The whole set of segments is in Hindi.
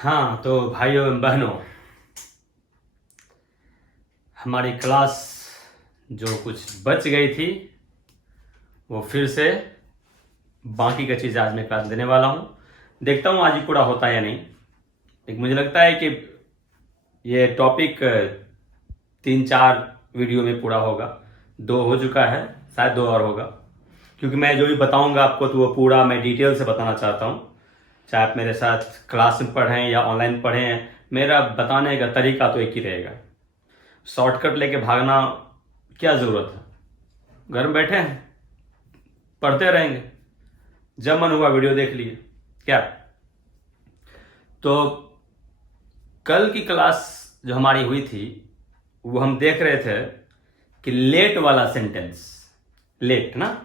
हाँ तो भाइयों एवं बहनों, हमारी क्लास जो कुछ बच गई थी वो फिर से बाकी का चीज़ आज मैं क्लास देने वाला हूँ। देखता हूँ आज ये पूरा होता है या नहीं। लेकिन मुझे लगता है कि ये टॉपिक 3-4 वीडियो में पूरा होगा। 2 हो चुका है, शायद 2 और होगा, क्योंकि मैं जो भी बताऊंगा आपको तो वो पूरा मैं डिटेल से बताना चाहता हूँ। चाहे आप मेरे साथ क्लास में पढ़ें या ऑनलाइन पढ़ें, मेरा बताने का तरीका तो एक ही रहेगा। शॉर्टकट लेके भागना क्या ज़रूरत है। घर में बैठे हैं, पढ़ते रहेंगे, जब मन हुआ वीडियो देख लिए क्या। तो कल की क्लास जो हमारी हुई थी वो हम देख रहे थे कि लेट वाला सेंटेंस, लेट ना,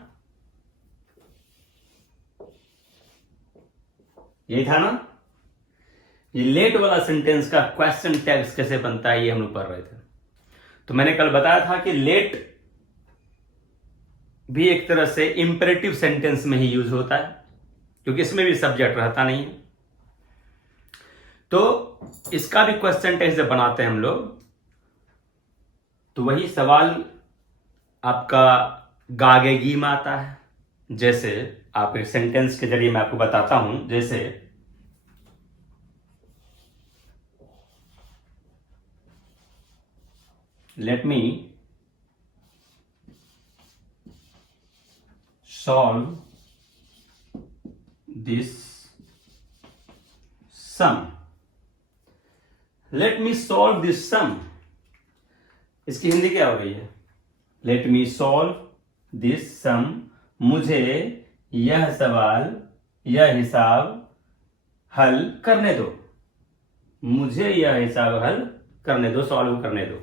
यही था ना। ये लेट वाला सेंटेंस का क्वेश्चन टैग्स कैसे बनता है ये हम लोग पढ़ रहे थे। तो मैंने कल बताया था कि लेट भी एक तरह से इंपेरेटिव सेंटेंस में ही यूज होता है, क्योंकि इसमें भी सब्जेक्ट रहता नहीं है। तो इसका भी क्वेश्चन टैग जब बनाते हैं हम लोग, तो वही सवाल आपका गागेगी में आता है। जैसे आप एक सेंटेंस के जरिए मैं आपको बताता हूं, जैसे let me solve this sum. Let me solve this sum. इसकी हिंदी क्या हो गई है? Let me solve this sum. मुझे यह सवाल, यह हिसाब हल करने दो। मुझे यह हिसाब हल करने दो, सॉल्व करने दो।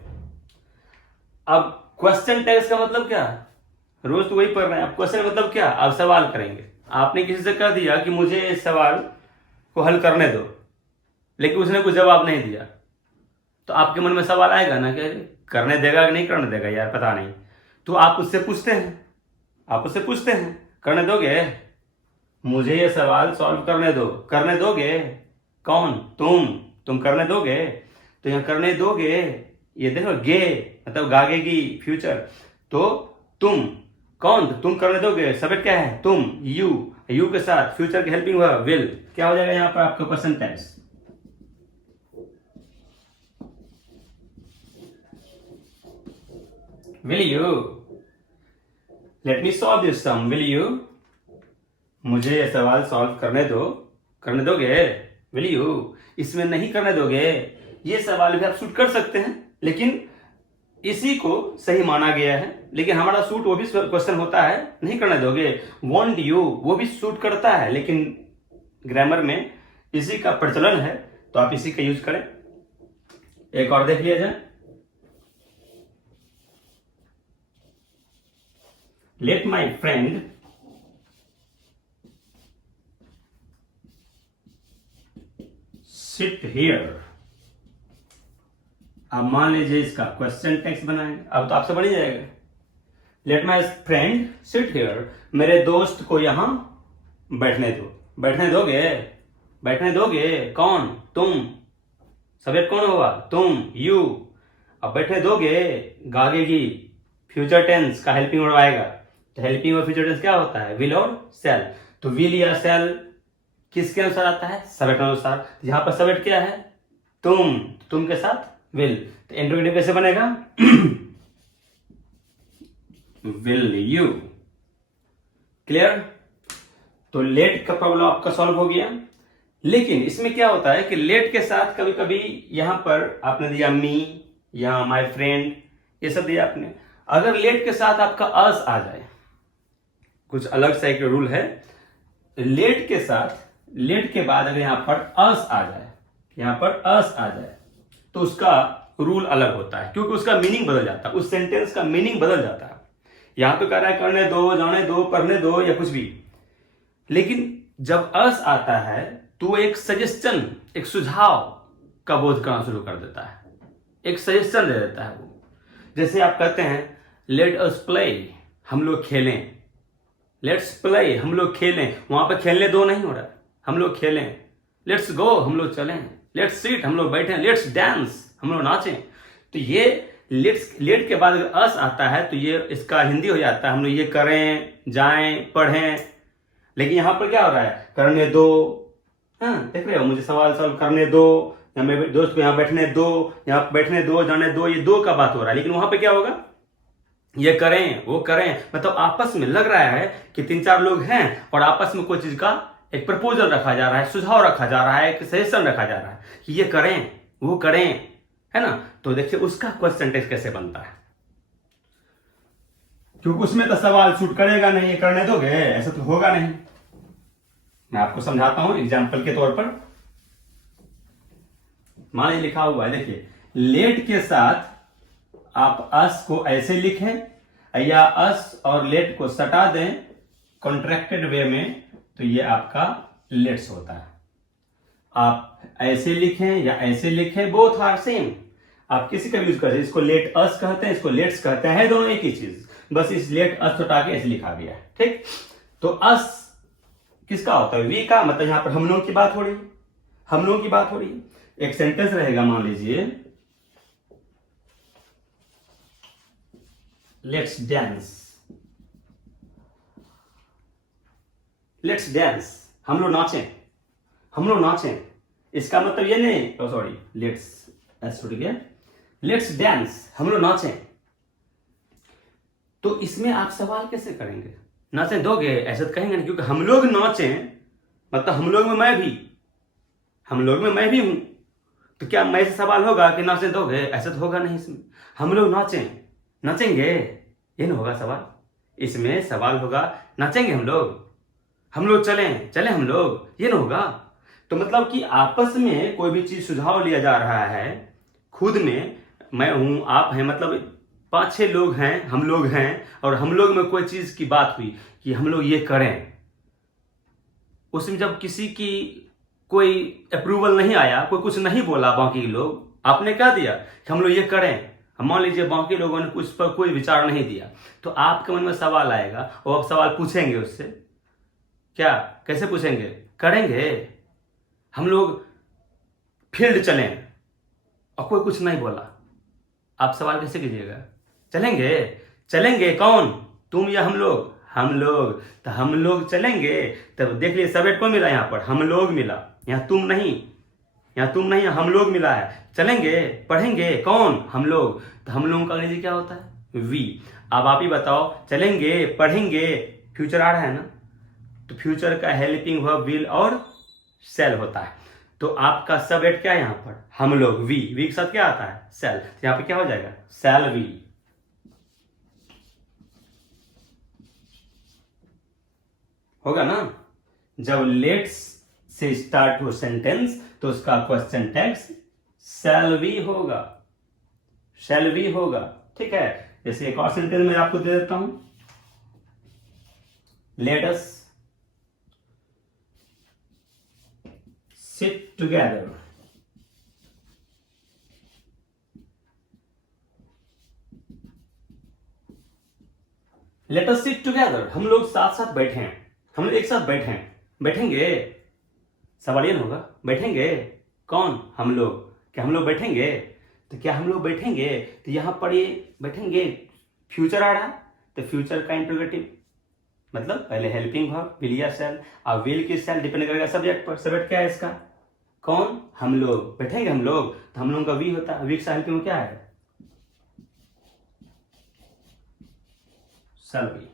अब क्वेश्चन टैग्स का मतलब क्या है? रोज तो वही पढ़ रहे हैं आप। क्वेश्चन मतलब क्या? आप सवाल करेंगे। आपने किसी से कह दिया कि मुझे इस सवाल को हल करने दो, लेकिन उसने कुछ जवाब नहीं दिया, तो आपके मन में सवाल आएगा ना कि करने देगा कि नहीं करने देगा, यार पता नहीं। तो आप उससे पूछते हैं, करने दोगे? मुझे ये सवाल सॉल्व करने दो, करने दोगे? कौन? तुम करने दोगे? तो यहाँ करने दोगे, ये देखो गे मतलब गागेगी फ्यूचर। तो तुम कौन? तुम करने दोगे। सब्जेक्ट क्या है? तुम, यू के साथ फ्यूचर के हेल्पिंग वर्ब विल। क्या हो जाएगा यहाँ पर आपका question tense? Will you let me solve this sum, will you मुझे ये सवाल सॉल्व करने दो, करने दोगे? विल यू इसमें नहीं करने दोगे। ये सवाल भी आप शूट कर सकते हैं, लेकिन इसी को सही माना गया है। लेकिन हमारा सूट वो भी क्वेश्चन होता है, नहीं करने दोगे। वॉन्ट यू वो भी सूट करता है, लेकिन ग्रामर में इसी का प्रचलन है, तो आप इसी का यूज करें। एक और देख लिया जाए। Let my friend sit here. अब मान लीजिए इसका क्वेश्चन टेक्स्ट बनाएंगे। अब तो आपसे बन ही जाएगा। Let my friend sit here, मेरे दोस्त को यहां बैठने दो। बैठने दोगे? बैठने दोगे? कौन? तुम। सब्जेक्ट कौन होगा? तुम, यू। अब बैठने दोगे गागेगी, फ्यूचर टेंस का हेल्पिंग वर्ब आएगा। तो हेल्पिंग वर्ब फ्यूचर टेंस क्या होता है? विल और सेल। तो विल या सेल किसके अनुसार आता है? सब्जेक्ट अनुसार। यहां पर सब्जेक्ट क्या है? तुम के साथ विल। तो इंट्रोगेटिव कैसे बनेगा? Will you. क्लियर? तो लेट का प्रॉब्लम आपका सॉल्व हो गया। लेकिन इसमें क्या होता है कि लेट के साथ कभी कभी यहां पर आपने दिया मी या माय फ्रेंड, ये सब दिया आपने। अगर लेट के साथ आपका अस आ जाए, कुछ अलग सा एक रूल है। लेट के साथ, लेट के बाद अगर यहां पर अस आ जाए, यहां पर अस आ जाए, तो उसका रूल अलग होता है, क्योंकि उसका मीनिंग बदल जाता है। उस सेंटेंस का मीनिंग बदल जाता है। यहां तो कह रहा है करने दो, जाने दो, पढ़ने दो या कुछ भी, लेकिन जब अस आता है तो एक सजेशन, एक सुझाव का बोध करना शुरू कर देता है, एक सजेशन दे देता है वो। जैसे आप कहते हैं लेट अस प्ले, हम लोग खेलें। लेट्स प्ले, हम लोग खेलें। वहां पर खेलने दो नहीं हो रहा है, हम लोग खेलें। लेट्स गो, हम लोग चलें। लेट्स सीट हम लोग बैठे, लेट्स डांस हम लोग नाचें। तो ये लेट के बाद अगर अस आता है तो ये इसका हिंदी हो जाता है हम लोग ये करें, जाएं, पढ़ें। लेकिन यहां पर क्या हो रहा है, करने दो। हाँ देख रहे हो, मुझे सवाल सवाल करने दो, या मेरे दोस्त को यहाँ बैठने दो, यहाँ बैठने दो, जाने दो, ये दो का बात हो रहा है। लेकिन वहां पे क्या होगा, ये करें वो करें, मतलब आपस में लग रहा है कि 3-4 लोग हैं और आपस में कोई चीज का एक प्रपोजल रखा जा रहा है, सुझाव रखा जा रहा है, एक सजेशन रखा जा रहा है कि ये करें वो करें, है ना। तो देखिए उसका क्वेश्चन टेक्स्ट कैसे बनता है, क्योंकि उसमें तो सवाल शूट करेगा नहीं, ये करने दोगे, ऐसा तो होगा नहीं। मैं आपको समझाता हूं एग्जाम्पल के तौर पर। मान लीजिए लिखा हुआ है, देखिए लेट के साथ आप अस को ऐसे लिखें या अस और लेट को सटा दें कॉन्ट्रैक्टेड वे में, तो ये आपका लेट्स होता है। आप ऐसे लिखें या ऐसे लिखें, बोथ आर सेम, आप किसी का यूज करते हैं। इसको लेट अस कहते हैं, इसको लेट्स कहते हैं, दोनों एक ही चीज, बस इस लेट अस हटा के ऐसे लिखा गया है। ठीक, तो अस किसका होता है, वी का, मतलब यहां पर हम लोगों की बात हो रही है, हम लोगों की बात हो रही है। एक सेंटेंस रहेगा, मान लीजिए लेट्स डांस, लेट्स डांस, हम लोग नाचें, हम लोग नाचें। इसका मतलब ये नहीं, सॉरी लेट्स एस छूट गया, लेट्स डांस हम लोग नाचें। तो इसमें आप सवाल कैसे करेंगे, नाचें दोगे ऐसा तो कहेंगे नहीं, क्योंकि हम लोग नाचें मतलब हम लोग में मैं भी, हम लोग में मैं भी हूं। तो क्या मैं से सवाल होगा कि नाचें दोगे, ऐसा तो होगा नहीं। इसमें हम लोग नाचें, नाचेंगे, ये नहीं होगा सवाल। इसमें सवाल होगा नाचेंगे हम लोग चलें, चले हम लोग, ये नहीं होगा। तो मतलब कि आपस में कोई भी चीज सुझाव लिया जा रहा है, खुद में मैं हूं आप हैं, मतलब 5-6 लोग हैं, हम लोग हैं, और हम लोग में कोई चीज की बात हुई कि हम लोग ये करें। उसमें जब किसी की कोई अप्रूवल नहीं आया, कोई कुछ नहीं बोला, बाकी लोग, आपने क्या दिया कि हम लोग ये करें, हम मान लीजिए बाकी लोगों ने उस पर कोई विचार नहीं दिया, तो आपके मन में सवाल आएगा और आप सवाल पूछेंगे उससे, क्या कैसे पूछेंगे, करेंगे हम लोग, फील्ड चलें, और कोई कुछ नहीं बोला, आप सवाल कैसे कीजिएगा, चलेंगे, चलेंगे कौन, तुम या हम लोग, हम लोग, तो हम लोग चलेंगे। तब देख लीजिए सब्जेक्ट कौन मिला, यहां पर हम लोग मिला, यहां तुम नहीं, यहां तुम नहीं, हम लोग मिला है। चलेंगे, पढ़ेंगे कौन, हम लोग, तो हम लोगों का अंग्रेजी क्या होता है, वी। अब आप ही बताओ, चलेंगे, पढ़ेंगे, फ्यूचर आ रहा है ना, तो फ्यूचर का हेल्पिंग वर्ब विल और सेल होता है। तो आपका सब्जेक्ट क्या है यहां पर, हम लोग, वी के साथ क्या आता है, सेल, तो यहां पर क्या हो जाएगा, सेल वी। होगा ना। जब लेट्स से स्टार्ट हो सेंटेंस तो उसका क्वेश्चन टेक्स्ट शैल बी होगा, शैल बी होगा। ठीक है, जैसे एक और सेंटेंस मैं आपको दे देता हूं, let us sit together, let us sit together, हम लोग साथ साथ बैठे हैं, हम लोग एक साथ बैठे हैं, बैठेंगे, सवाल ये होगा, बैठेंगे कौन, हम लोग, क्या हम लोग बैठेंगे, तो क्या हम लोग बैठेंगे, तो यहां पर ये बैठेंगे फ्यूचर आ रहा है, तो फ्यूचर का इंट्रोगेटिव मतलब पहले हेल्पिंग वर्ब विल या शैल, और विल की शैल डिपेंड करेगा सब्जेक्ट पर। सब्जेक्ट क्या है इसका, कौन, हम लोग, बैठेंगे हम लोग, तो हम लोगों का वी होता है, वी का हेल्पिंग क्या है, शैल बी।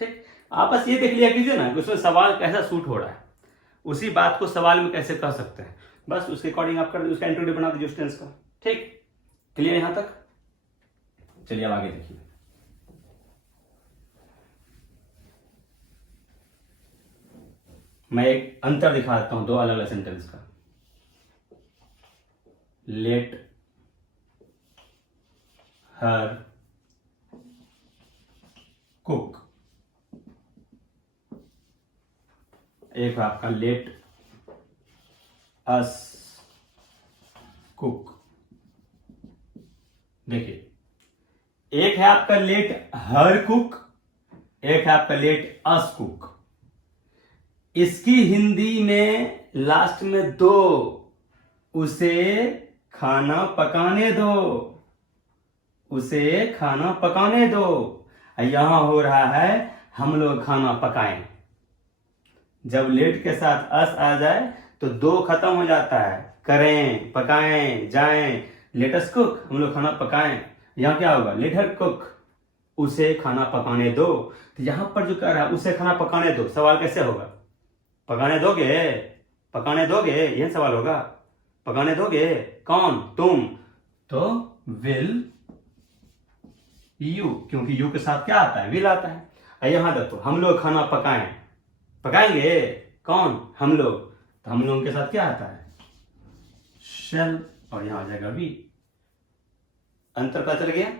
ठीक, आप बस ये देख लिया कीजिए ना कि उसमें सवाल कैसा सूट हो रहा है, उसी बात को सवाल में कैसे कह सकते हैं, बस उसके अकॉर्डिंग आप कर दीजिए, उसका इंट्रोड्यूस बना दीजिए उस टेंस का। ठीक, क्लियर यहां तक, चलिए अब आगे देखिए। मैं एक अंतर दिखा देता हूं दो अलग अलग सेंटेंस का। लेट हर कुक, एक आपका लेट अस कुक। देखिए, एक है आपका लेट हर कुक, एक है आपका लेट अस कुक। इसकी हिंदी में लास्ट में 2 उसे खाना पकाने दो, उसे खाना पकाने दो। यहां हो रहा है हम लोग खाना पकाएं। जब लेट के साथ अस आ जाए तो दो खत्म हो जाता है, करें, पकाएं, जाएं। लेट अस कुक, हम लोग खाना पकाएं। यहां क्या होगा, लेट हर कुक, उसे खाना पकाने दो। तो यहां पर जो कह रहा है उसे खाना पकाने दो, सवाल कैसे होगा, पकाने दोगे, पकाने दोगे, यह सवाल होगा। पकाने दोगे कौन, तुम, तो विल यू, क्योंकि यू के साथ क्या आता है, विल आता है। यहां देखो हम लोग खाना पकाएं, पकाएंगे कौन, हम लोग, तो हम लोगों के साथ क्या आता है, शेल, और यहां आ जाएगा वी। अंतर पता चल गया।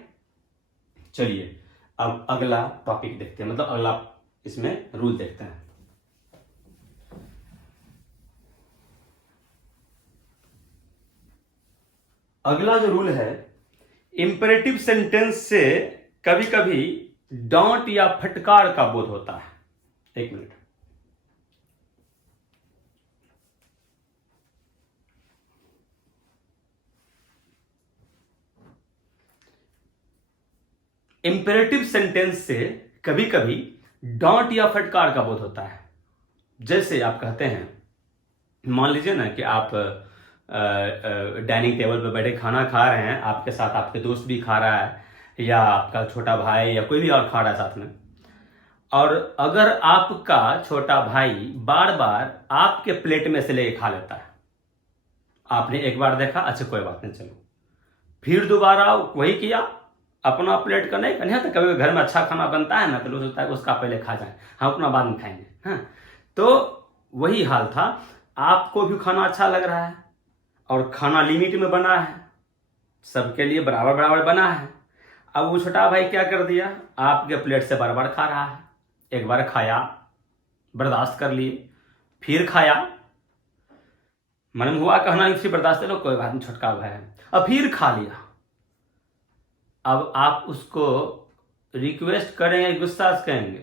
चलिए अब अगला टॉपिक देखते हैं, मतलब अगला इसमें रूल देखते हैं। अगला जो रूल है, इंपेरेटिव सेंटेंस से कभी कभी डांट या फटकार का बोध होता है। एक मिनट, इंपेरेटिव सेंटेंस से कभी कभी डांट या फटकार का बोध होता है। जैसे आप कहते हैं, मान लीजिए ना कि आप डाइनिंग टेबल पर बैठे खाना खा रहे हैं, आपके साथ आपके दोस्त भी खा रहा है या आपका छोटा भाई या कोई भी और खा रहा है साथ में, और अगर आपका छोटा भाई बार बार आपके प्लेट में से लेके खा लेता है, आपने एक बार देखा, अच्छा कोई बात नहीं, चलो, फिर दोबारा वही किया, अपना प्लेट का नहीं करना, तो कभी घर में अच्छा खाना बनता है ना, तो लोग सोचता है उसका पहले खा जाए, हम अपना बाद में खाएंगे। हाँ, तो वही हाल था, आपको भी खाना अच्छा लग रहा है और खाना लिमिट में बना है, सबके लिए बराबर बराबर बना है। अब वो छोटा भाई क्या कर दिया, आपके प्लेट से बार बार खा रहा है। एक बार खाया, बर्दाश्त कर लिए, फिर खाया, मन हुआ कहना फिर बर्दाश्त करो, कोई बात नहीं, छोटका भाई है, अब फिर खा लिया। अब आप उसको रिक्वेस्ट करेंगे, गुस्सा से कहेंगे,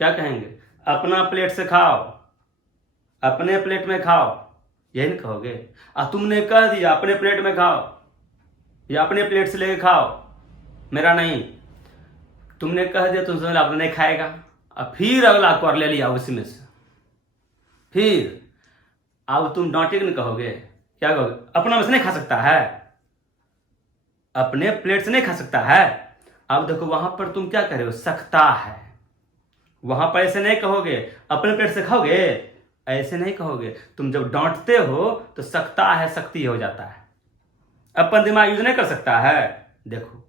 क्या कहेंगे, अपना प्लेट से खाओ, अपने प्लेट में खाओ, यही नहीं कहोगे। तुमने कह दिया अपने प्लेट में खाओ या अपने प्लेट से लेके खाओ, मेरा नहीं, तुमने कह दिया, तुम समझ आपने नहीं खाएगा। अब फिर अगला क्वार ले लिया उसी में से, फिर अब तुम डांटे नहीं कहोगे, क्या कहोगे, अपना में से नहीं खा सकता है, अपने प्लेट से नहीं खा सकता है। अब देखो वहां पर तुम क्या कर रहे हो, सकता है, वहां पर ऐसे नहीं कहोगे, अपने प्लेट से खाओगे, ऐसे नहीं कहोगे। तुम जब डांटते हो तो सकता है शक्ति हो जाता है, अपन दिमाग यूज नहीं कर सकता है। देखो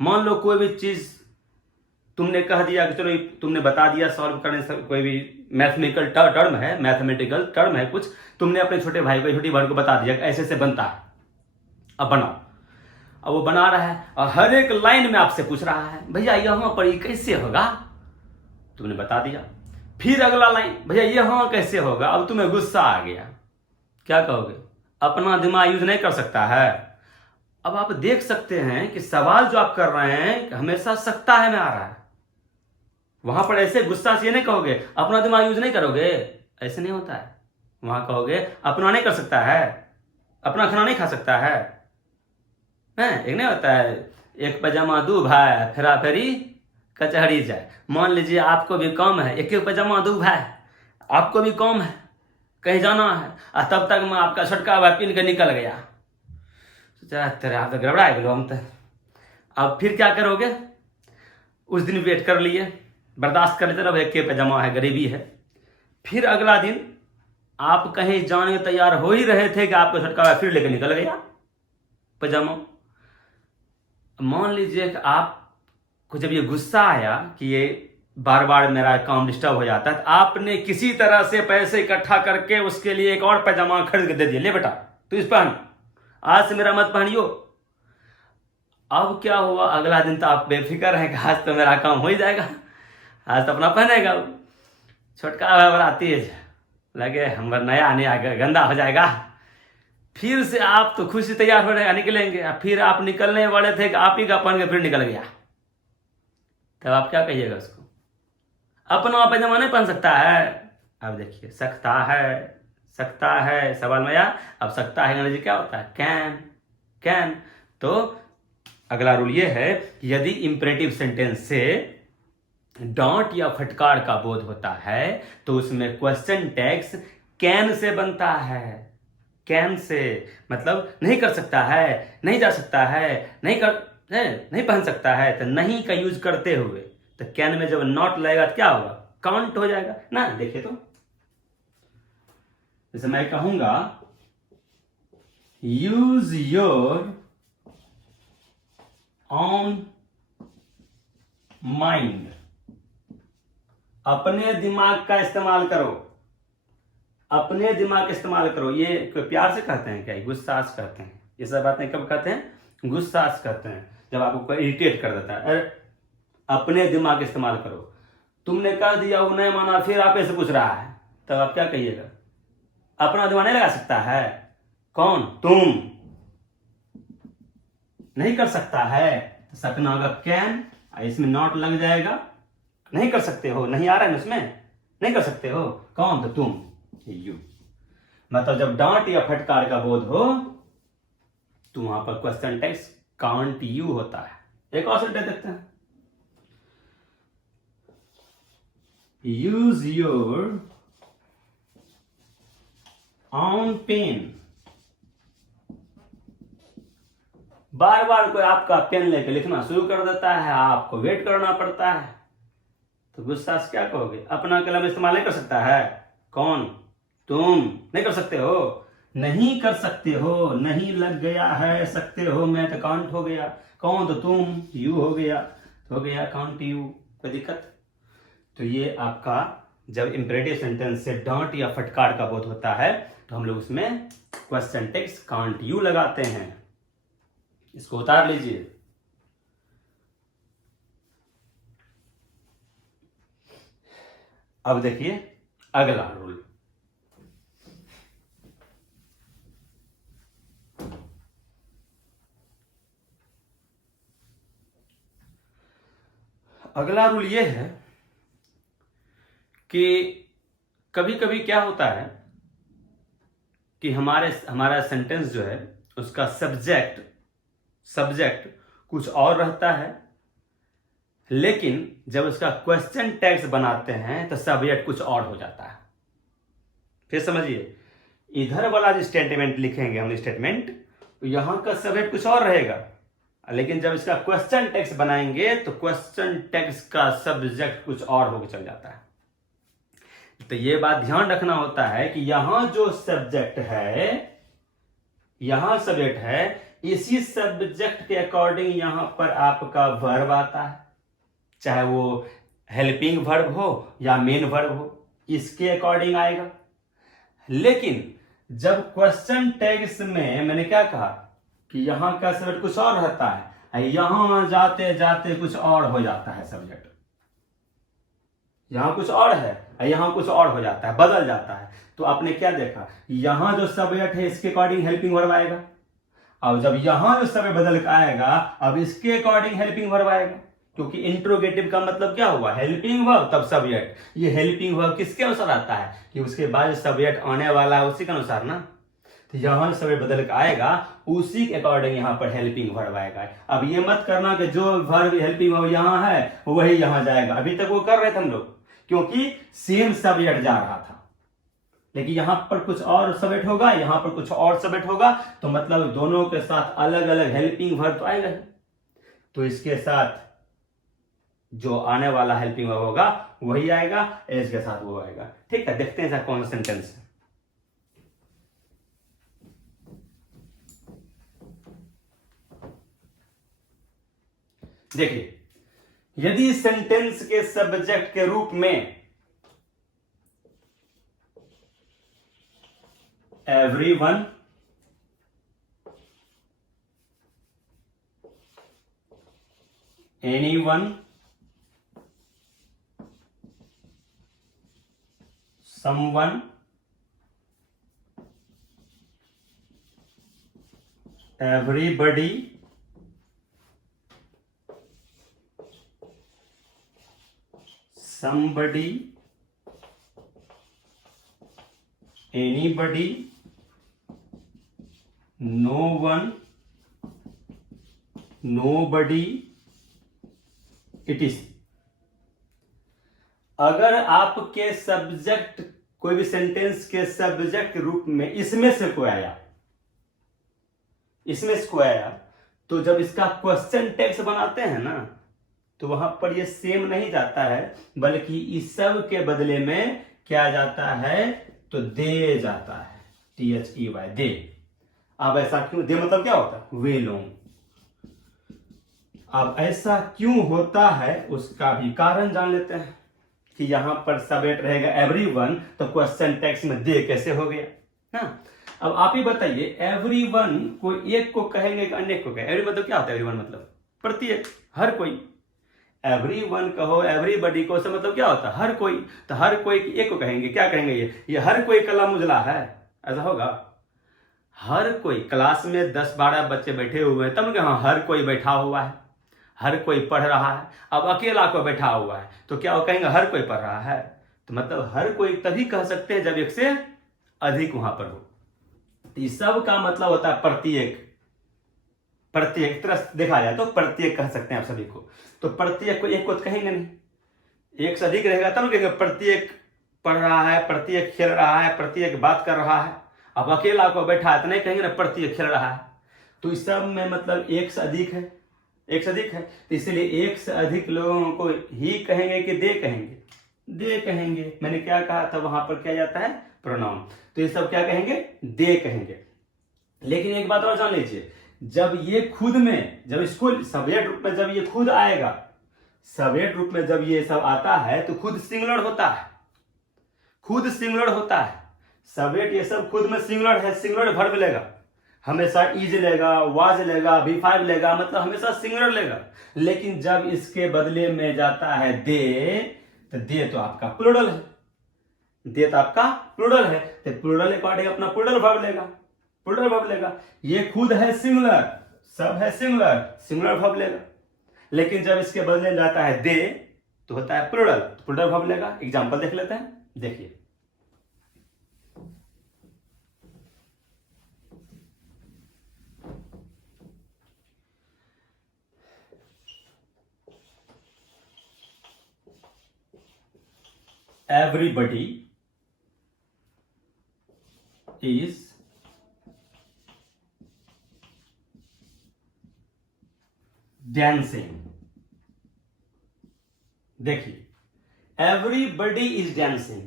मान लो कोई भी चीज तुमने कह दिया कि चलो, तुमने बता दिया सॉल्व करने से, कोई भी मैथमेटिकल टर्म है, मैथमेटिकल टर्म है कुछ, तुमने अपने छोटे भाई को, छोटी बहन को बता दिया कि ऐसे से बनता है, अब बनाओ। अब वो बना रहा है और हर एक लाइन में आपसे पूछ रहा है, भैया यहां पर ये कैसे होगा, तुमने बता दिया। फिर अगला लाइन, भैया यहां कैसे होगा, अब तुम्हें गुस्सा आ गया, क्या कहोगे, अपना दिमाग यूज नहीं कर सकता है। अब आप देख सकते हैं कि सवाल जो आप कर रहे हैं हमेशा सकता है में आ रहा है, वहां पर ऐसे गुस्सा से ये नहीं कहोगे अपना दिमाग यूज नहीं करोगे, ऐसे नहीं होता है। वहां कहोगे अपना नहीं कर सकता है, अपना खाना नहीं खा सकता है। एक नहीं होता है, एक पैजामा दो भाई, फेरा फेरी कचहरी जाए। मान लीजिए आपको भी काम है, एक एक पैजामा दो भाई, आपको भी काम है, कहीं जाना है, और तब तक मैं आपका छोटका भाई पिन के निकल गया, तेरे आप तो गड़बड़ा है हम तो। अब फिर क्या करोगे, उस दिन वेट कर लिए, बर्दाश्त कर लेते रहो, एक के पैजामा है, गरीबी है। फिर अगला दिन आप कहीं जाने तैयार हो ही रहे थे कि आपका छोटका भाई फिर लेकर निकल गया पैजामा। मान लीजिए कि आपको जब ये गुस्सा आया कि ये बार बार मेरा काम डिस्टर्ब हो जाता है, तो आपने किसी तरह से पैसे इकट्ठा करके उसके लिए एक और पैजामा खरीद के दे दिया, ले बेटा तू इस पहन, आज से मेरा मत पहनियो। अब क्या हुआ, अगला दिन तो आप बेफिक्र हैं कि आज तो मेरा काम हो ही जाएगा, आज तो अपना पहनेगा। छोटका भाई बड़ा तेज लगे, हम नया आने गंदा हो जाएगा, फिर से आप तो खुद से तैयार हो रहे निकलेंगे, फिर आप निकलने वाले थे कि आप ही का पहन के फिर निकल गया, तब आप क्या कहिएगा उसको, अपना पैजामा नहीं पहन सकता है। अब देखिए सकता है सकता है, सवाल में आया। अब सकता है अंग्रेजी क्या होता है? कैन। तो अगला रूल ये है कि यदि इंपरेटिव सेंटेंस से डॉट या फटकार का बोध होता है तो उसमें क्वेश्चन टैग्स कैन से बनता है। कैन से मतलब नहीं कर सकता है, नहीं जा सकता है, नहीं पहन सकता है, तो नहीं का यूज करते हुए तो कैन में जब नॉट लगेगा तो क्या होगा? काउंट हो जाएगा ना। देखिए तो जैसे मैं कहूंगा यूज योर ऑन माइंड, अपने दिमाग का इस्तेमाल करो, अपने दिमाग का इस्तेमाल करो। ये प्यार से कहते हैं क्या? गुस्सा से कहते हैं। ये सब बातें कब कहते हैं? गुस्सा से कहते हैं, जब आपको इरिटेट कर देता है। अरे अपने दिमाग का इस्तेमाल करो। तुमने कह दिया, वो नहीं माना, फिर आप ऐसे पूछ रहा है, तब आप क्या कहिएगा? अपना दिमाग नहीं लगा सकता है? कौन? तुम। नहीं कर सकता है, सकना होगा कैन, इसमें नॉट लग जाएगा। नहीं कर सकते हो, नहीं आ रहा है उसमें, नहीं कर सकते हो। कौन? तो तुम, यू। मतलब जब डांट या फटकार का बोध हो तो वहां पर क्वेश्चन टेक्स्ट कांट यू होता है। एक और सेंटेंस देखते हैं। यूज योर ऑन पेन, बार बार कोई आपका पेन लेके लिखना शुरू कर देता है, आपको वेट करना पड़ता है, तो गुस्सा से क्या कहोगे? अपना कलम इस्तेमाल नहीं कर सकता है। कौन? तुम। नहीं कर सकते हो, नहीं कर सकते हो, नहीं लग गया है सकते हो में, तो काउंट हो गया। कौन? तो तुम, यू हो गया, तो हो गया काउंट यू। कोई दिक्कत? तो ये आपका जब इंपरेटिव सेंटेंस से डांट या फटकार का बोध होता है तो हम लोग उसमें क्वेश्चन टेक्स्ट कांट यू लगाते हैं। इसको उतार लीजिए। अब देखिए अगला रूल। अगला रूल ये है कि कभी कभी क्या होता है कि हमारा सेंटेंस जो है उसका सब्जेक्ट कुछ और रहता है, लेकिन जब उसका क्वेश्चन टैग्स बनाते हैं तो सब्जेक्ट कुछ और हो जाता है। फिर समझिए, इधर वाला जो स्टेटमेंट लिखेंगे हम, स्टेटमेंट, तो यहां का सब्जेक्ट कुछ और रहेगा, लेकिन जब इसका क्वेश्चन टैग्स बनाएंगे तो क्वेश्चन टैग्स का सब्जेक्ट कुछ और होकर चल जाता है। तो ये बात ध्यान रखना होता है कि यहां जो सब्जेक्ट है, यहां सब्जेक्ट है, इसी सब्जेक्ट के अकॉर्डिंग यहां पर आपका वर्ब आता है, चाहे वो हेल्पिंग वर्ब हो या मेन वर्ब हो, इसके अकॉर्डिंग आएगा। लेकिन जब क्वेश्चन टैग्स में मैंने क्या कहा कि यहां का सब्जेक्ट कुछ और रहता है, यहां जाते जाते कुछ और हो जाता है सब्जेक्ट, यहां कुछ और है, यहां कुछ और हो जाता है, बदल जाता है। तो आपने क्या देखा, यहां जो सब्जेक्ट है इसके अकॉर्डिंग हेल्पिंग वर्ब आएगा, और जब यहां जो सब्जेक्ट बदल के आएगा अब इसके अकॉर्डिंग हेल्पिंग वर्ब आएगा, क्योंकि इंट्रोगेटिव का मतलब क्या हुआ? हेल्पिंग वर्ब तब सब्जेक्ट। ये हेल्पिंग वर्ब किसके अनुसार आता है? कि उसके बाद सब्जेक्ट आने वाला है उसी के अनुसार ना। तो यहां सब्जेक्ट बदल के आएगा उसी के अकॉर्डिंग यहां पर हेल्पिंग वर्ब आएगा। अब ये मत करना कि जो वर्ब हेल्पिंग वर्ब यहां है वही यहां जाएगा। अभी तक वो कर रहे थे हम लोग, क्योंकि सेम सब्जेक्ट जा रहा था, लेकिन यहां पर कुछ और सब्जेक्ट होगा, यहां पर कुछ और सब्जेक्ट होगा, तो मतलब दोनों के साथ अलग अलग हेल्पिंग वर्ब तो आएगा। तो इसके साथ जो आने वाला हेल्पिंग वर्ब होगा वही आएगा, एज के साथ वो आएगा। ठीक है, देखते हैं सर कौन सा सेंटेंस है। देखिए, यदि सेंटेंस के सब्जेक्ट के रूप में everyone, anyone, someone, everybody, somebody, anybody, no one, nobody, it is. अगर आपके सब्जेक्ट, कोई भी सेंटेंस के सब्जेक्ट रूप में इसमें से कोई आया, इसमें से कोई आया, तो जब इसका क्वेश्चन टेक्स्ट बनाते हैं ना, तो वहां पर ये सेम नहीं जाता है, बल्कि इस सब के बदले में क्या जाता है, तो दे जाता है, THEY, दे। अब ऐसा क्यों, दे मतलब क्या होता है, वे लोग। अब ऐसा क्यों होता है उसका भी कारण जान लेते हैं कि यहां पर सब्जेक्ट रहेगा एवरीवन, तो क्वेश्चन टेक्स्ट में दे कैसे हो गया ना। अब आप ही बताइए, एवरीवन को एक को कहेंगे कि अनेक को कहेंगे? एवरी मतलब क्या होता है, एवरीवन मतलब प्रत्येक, हर कोई। एवरीवन कहो, एवरीबडी को, से मतलब क्या होता है, हर कोई। तो हर कोई एक को कहेंगे, क्या कहेंगे, ये हर कोई कलम उजला है, ऐसा होगा? हर कोई, क्लास में 10-12 बच्चे बैठे हुए हैं, तब हाँ हर कोई बैठा हुआ है, हर कोई पढ़ रहा है। अब अकेला कोई बैठा हुआ है तो क्या वो कहेंगे हर कोई पढ़ रहा है? तो मतलब हर कोई तभी कह सकते हैं जब एक से अधिक वहां पर हो। तो इस सब का मतलब होता है प्रत्येक, प्रत्येक तरह देखा जाए तो प्रत्येक कह सकते हैं आप सभी को। तो प्रत्येक को एक को तो कहेंगे नहीं, एक से अधिक रहेगा तब कहेंगे प्रत्येक पढ़ रहा है, प्रत्येक खेल रहा है, प्रत्येक बात कर रहा है। अब अकेला को बैठा है तो नहीं कहेंगे ना प्रत्येक खेल रहा है। तो इस सब में मतलब एक से अधिक है, एक से अधिक है, तो इसलिए एक से अधिक लोगों को ही कहेंगे कि दे कहेंगे? दे कहेंगे। मैंने क्या कहा था, वहां पर क्या जाता है, प्रोनाउन। तो ये सब क्या कहेंगे, दे कहेंगे। लेकिन एक बात और जान लीजिए, जब ये खुद में, जब इसको सब्जेक्ट रूप में जब ये खुद आएगा, सब्जेक्ट रूप में जब ये सब आता है तो खुद सिंगुलर होता है, खुद सिंगुलर होता है। सब्जेक्ट ये सब खुद में सिंगुलर है, सिंगुलर वर्ब लेगा, हमेशा इज लेगा, वाज लेगा, V5 लेगा, मतलब हमेशा सिंगुलर लेगा। लेकिन जब इसके बदले में जाता है दे, तो दे तो आपका प्लूरल है, दे तो आपका प्लूरल है, तो प्लूरल अकॉर्डिंग अपना प्लूरल वर्ब लेगा, प्लूरल वर्ब लेगा। ये खुद है सिंगुलर, सब है सिंगुलर, सिंगुलर वर्ब लेगा। लेकिन जब इसके बदले में जाता है दे, तो होता है प्लूरल, प्लूरल वर्ब लेगा। एग्जांपल देख लेते हैं, देखिए। Everybody is dancing। देखिए, एवरीबडी इज डांसिंग,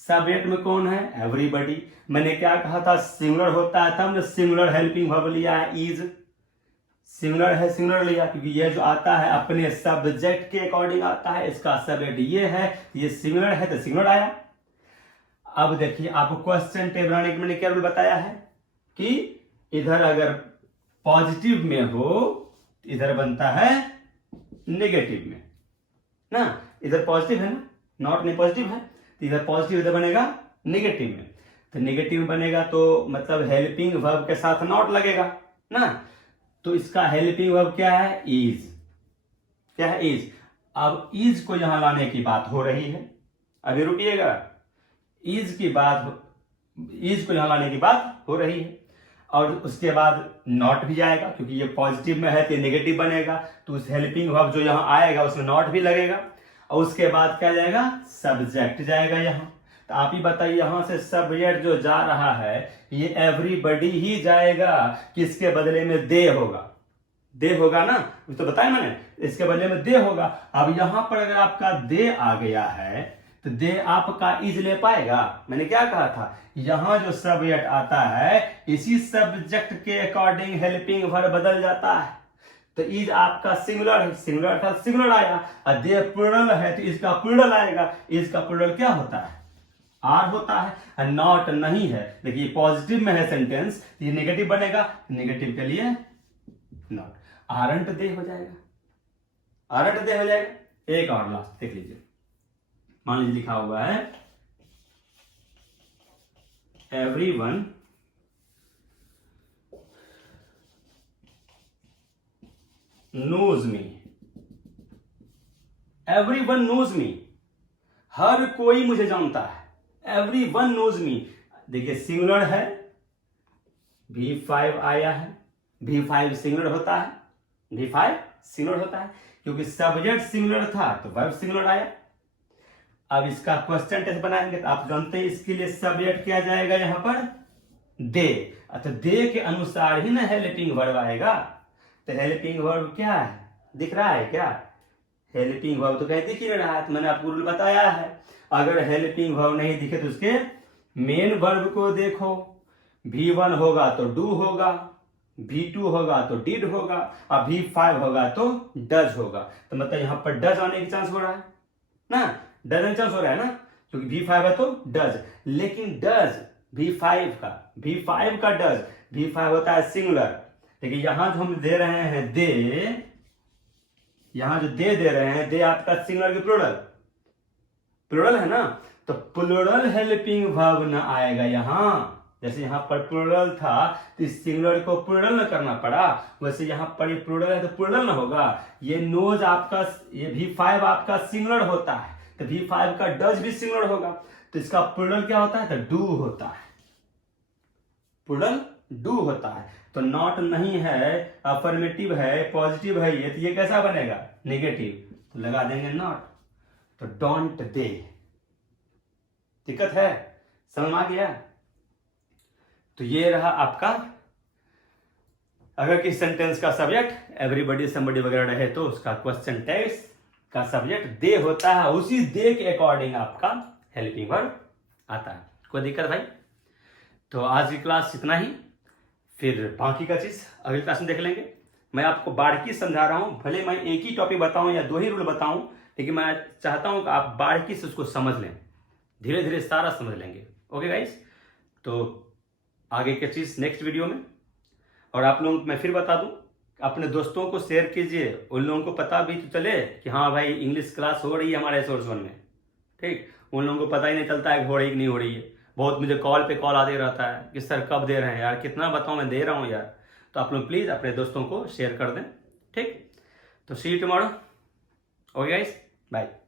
सब्जेक्ट में कौन है, एवरीबडी। मैंने क्या कहा था, सिंगुलर होता है तब सिंगुलर हेल्पिंग वर्ब लिया है, इज। सिंगुलर है, सिंगुलर लिया, क्योंकि ये जो आता है अपने सब्जेक्ट के अकॉर्डिंग आता है, इसका सब्जेक्ट ये है, ये सिंगुलर है तो सिंगुलर आया। अब देखिए, आपको क्वेश्चन टेबल बनाने के मैंने क्या रूल बताया है कि इधर अगर पॉजिटिव में हो, इधर बनता है नेगेटिव में ना। इधर पॉजिटिव है ना, नॉट नहीं पॉजिटिव है, तो इधर पॉजिटिव, इधर बनेगा नेगेटिव में। तो नेगेटिव बनेगा तो मतलब हेल्पिंग वर्ब के साथ नॉट लगेगा ना। तो इसका हेल्पिंग वर्ब क्या है, इज। क्या है, इज। अब इज को यहां लाने की बात हो रही है, अभी रुकिएगा। इज की बात, इज को यहां लाने की बात हो रही है, और उसके बाद नॉट भी आएगा, क्योंकि ये पॉजिटिव में है तो नेगेटिव बनेगा, तो उस हेल्पिंग वर्ब जो यहां आएगा उसमें नॉट भी लगेगा। और उसके बाद क्या जाएगा, सब्जेक्ट जाएगा यहां। तो आप ही बताइए, यहां से सब्जेक्ट जो जा रहा है ये एवरीबडी ही जाएगा, किसके बदले में दे होगा, दे होगा ना, तो बताया मैंने, इसके बदले में दे होगा। अब यहां पर अगर आपका दे आ गया है तो दे आपका इज ले पाएगा? मैंने क्या कहा था, यहां जो सब्जेक्ट आता है इसी सब्जेक्ट के अकॉर्डिंग हेल्पिंग वर्ब बदल जाता है। तो इज आपका सिंगुलर है, सिंगुलर था सिंगुलर आया, और दे प्लूरल है तो इसका प्लूरल आएगा। इसका प्लूरल क्या होता है, आर होता है। नॉट नहीं है, देखिए पॉजिटिव में है सेंटेंस, ये नेगेटिव बनेगा, नेगेटिव के लिए नॉट, आरंट दे हो जाएगा, आरंट दे हो जाएगा। एक और लास्ट देख लीजिए, मान लीजिए लिखा हुआ है everyone knows me, everyone knows me, हर कोई मुझे जानता है, एवरीवन नोज मी। देखिए सिंगुलर है, V5 आया है, V5 सिंगुलर होता है, V5 सिंगुलर होता है, क्योंकि सब्जेक्ट सिंगुलर था तो वर्ब सिंगुलर आया। अब इसका क्वेश्चन टेस्ट बनाएंगे तो आप जानते हैं इसके लिए सब्जेक्ट क्या जाएगा यहाँ पर, दे। तो दे के अनुसार ही ना हेल्पिंग वर्ब आएगा। तो हेल्पिंग वर्ब क्या है, दिख रहा है क्या? हेल्पिंग वर्ब तो कहीं दिख ही नहीं रहा है, तो मैंने आपको रूल बताया है। अगर हेल्पिंग वर्ब नहीं दिखे तो उसके मेन वर्ब को देखो। V1 होगा तो डू होगा, V2 होगा तो डिड होगा, और V5 होगा तो डज होगा। तो मतलब यहाँ पर डज आने की चांस हो रहा है ना, डज चांस हो रहा है ना, क्योंकि V5 है तो डज। लेकिन डज V5 का डज, V5 होता है सिंगुलर। लेकिन यहां जो हम दे रहे हैं दे, यहां जो दे रहे हैं दे आपका सिंगुलर की प्लूरल है ना, तो प्लूरल हेल्पिंग वर्ब ना आएगा यहां। जैसे यहां पर प्लूरल था तो इस सिंगुलर को प्लूरल ना करना पड़ा, वैसे यहां पर ये प्लूरल है तो प्लूरल ना होगा। ये नोज आपका, ये V5 आपका सिंगुलर होता है तो V5 का डज भी सिंगुलर होगा, तो इसका प्लूरल क्या होता है, तो डू होता है, प्लूरल डू होता है। तो नॉट नहीं है, अफर्मेटिव है, पॉजिटिव है, ये कैसा बनेगा, नेगेटिव, तो लगा देंगे नॉट। तो डोंट दे, दिक्कत है, समझ आ गया? तो ये रहा आपका, अगर किसी सेंटेंस का सब्जेक्ट एवरीबॉडी समबडी वगैरह रहे तो उसका क्वेश्चन टेक्स्ट का सब्जेक्ट दे होता है, उसी दे के अकॉर्डिंग आपका हेल्पिंग वर्ब आता है। कोई दिक्कत भाई? तो आज की क्लास इतना ही, फिर बाकी का चीज अगली क्लास में देख लेंगे। मैं आपको बारीकी समझा रहा हूं, भले मैं एक ही टॉपिक बताऊं या 2 ही रूल बताऊं, लेकिन मैं चाहता हूं कि आप बारीकी से उसको समझ लें, धीरे धीरे सारा समझ लेंगे। ओके गाइस, तो आगे की चीज नेक्स्ट वीडियो में। और आप लोगों को मैं फिर बता दूं, अपने दोस्तों को शेयर कीजिए, उन लोगों को पता भी तो चले कि हाँ भाई इंग्लिश क्लास हो रही है हमारे SOURCE 1 में। ठीक, उन लोगों को पता ही नहीं चलता है हो रही कि नहीं हो रही है। बहुत मुझे कॉल पे कॉल आते रहता है कि सर कब दे रहे हैं यार, कितना बताऊं, मैं दे रहा हूं यार। तो आप लोग प्लीज अपने दोस्तों को शेयर कर दें। ठीक, तो see you tomorrow. Okay guys, bye.